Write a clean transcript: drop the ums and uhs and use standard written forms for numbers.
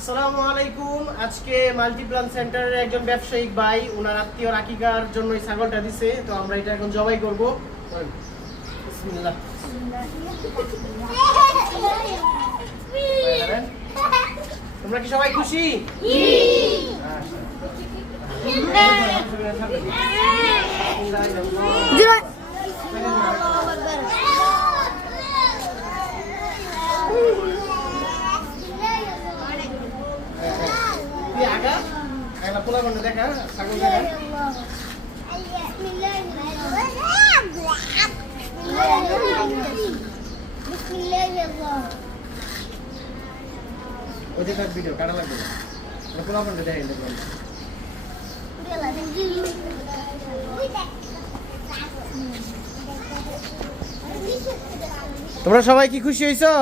আসসালামু আলাইকুম। আজকে মাল্টিপ্লান সেন্টারের একজন ব্যবসায়িক ভাই ওনার আত্মীয় রাকিকার জন্য এই ছাগলটা দিছে, তো আমরা এটা এখন জবাই করব। বিসমিল্লাহ। তোমরা কি সবাই খুশি? দেখা ছাগল দেখা। ওই যে ভিডিও কাটা লাগবে না, পোলা বন্ধ দেখেন। তোমরা সবাই কি খুশি হয়েছো?